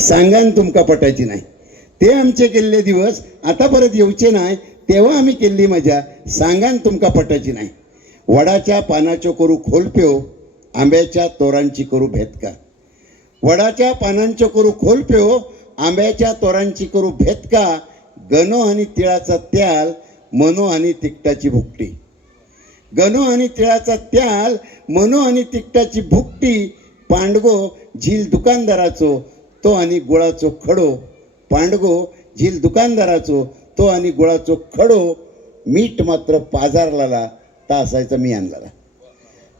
सांगान तुमकां पटायची नाही. ते आमचे केल्ले दिवस आता परत येवचे नाय तेव्हा आम्ही केल्ली मजा सांगान तुमकां पटायची नाही. वडाच्या पानाच्यो करू खोलप्यो आंब्याच्या तोरांची करू भेदका वडाच्या पानांच्यो करू खोलप्यो आंब्याच्या तोरांची करू भेदका गनो आणि तिळाचा त्याल मनो आणि तिकटाची भुकटी. गनो आणि तिळाचा त्याल मनो आणि तिकटाची भुकटी पांडगो झील दुकानदाराचो तो आणि गुळाचो खडो पांडगो झील दुकानदाराचो तो आणि गुळाचो खडो मीठ मात्र पाजारलाला ता असायचा मी आणला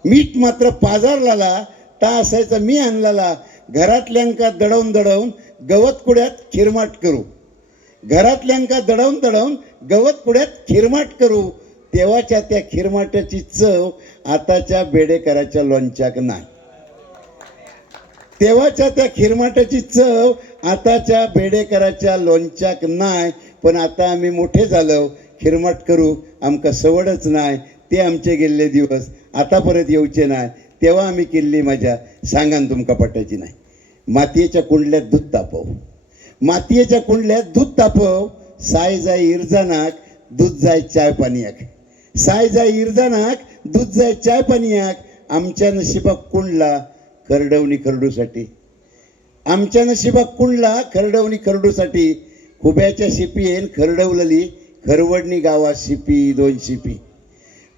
मीठ मात्र पाजारलाला ता असायचा मी आणलाला. घरातल्यांका दडवून दडवून गवत कुड्यात खिरमाट करू. घरातल्यांका दडवून दडवून गवत कुड्यात खिरमाट करू. तेव्हाच्या त्या खिरमाट्याची चव आताच्या बेडेकराच्या लोणच्याक नाही. तेव्हाच्या त्या खिरमाटाची चव आताच्या बेडेकराच्या लोणच्याक नाही पण आता आम्ही मोठे झालो. खिरमाट करू आमका सवडच नाही ते आमचे गेल्ले दिवस आता परत येऊचे नाही तेव्हा आम्ही केल्ली मजा. सांगान तुमका पटायची नाही. मातयेच्या कुंडल्यात दूध तापव. मातयेच्या कुंडल्यात दूध तापव. साय जाय इरजानाक दूध जाय चाय पाणीयाक साय जाय इरजानाक दूध जाय चाय पाणीयाक आमच्या नशिबाक कुंडला करडवणी खरडूसाठी. आमच्या नशिबाक कुंडला खरडवणी खरडूसाठी. खुब्याच्या शिपीयेन खरडवलेली खरवडणी गावा शिपी दोन शिपी.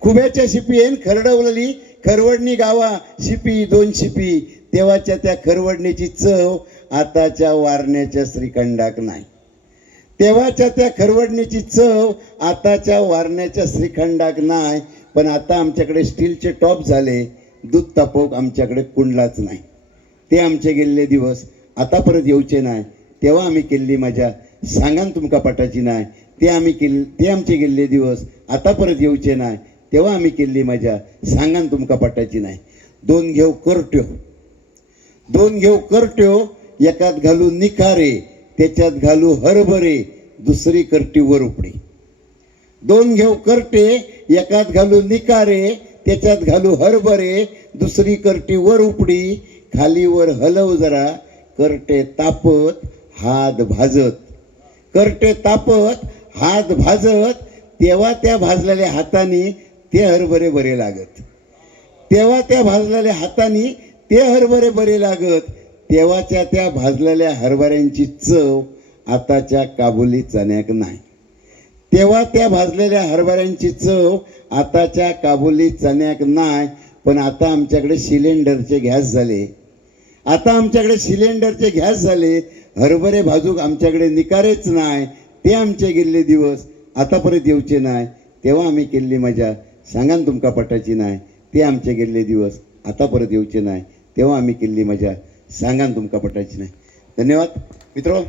खुब्याच्या शिपीयेन खरडवलेली खरवडणी गावा शिपी दोन शिपी. तेव्हाच्या त्या खरवडणीची चव आताच्या वारण्याच्या श्रीखंडाक नाही. तेव्हाच्या त्या खरवडणीची चव आताच्या वारण्याच्या श्रीखंडाक नाही. पण आता आमच्याकडे स्टीलचे टॉप झाले. दूध तापोक आमच्याकडे कुंडलाच नाही. ते आमचे गेल्ले दिवस आता परत येऊचे नाही. तेव्हा आम्ही केल्ली मजा सांगान तुमका पटाची नाही. ते आम्ही केल्ले ते आमचे गेल्ले दिवस आता परत येऊचे नाही. तेव्हा आम्ही केल्ली मजा सांगान तुमका पटाची नाही. दोन घेऊ करट्यो. दोन घेऊ करट्यो एकात घालू निखारे त्याच्यात घालू हरभरे दुसरी करटी वर उपडी. दोन घेऊ करटे एकात घालू निकारे त्याच्यात घालू हरभरे दुसरी करटी वर उपडी खालीवर हलव जरा करटे तापत हात भाजत. करटे तापत हात भाजत तेव्हा त्या भाजलेल्या हाताने ते हरभरे बरे लागत. तेव्हा त्या भाजलेल्या हाताने ते हरभरे बरे लागत. तेव्हाच्या त्या भाजलेल्या हरभऱ्यांची चव आताच्या काबुली चण्याक नाही. तेव्हा त्या भाजलेल्या हरभऱ्यांची चव आताच्या काबुली चण्याक नाही पण आता आमच्याकडे सिलेंडरचे गॅस झाले. आता आमच्याकडे सिलेंडरचे गॅस झाले हरभरे भाजूक आमच्याकडे निकारेच नाही ते आमचे गेल्ले दिवस आता परत येऊचे नाही तेव्हा आम्ही केल्ली मजा. सांगान तुमका पटाची नाही ते आमचे गेल्ले दिवस आता परत येऊचे नाही तेव्हा आम्ही केल्ली मजा. सांगान तुमका पटायची नाही धन्यवाद. मित्रो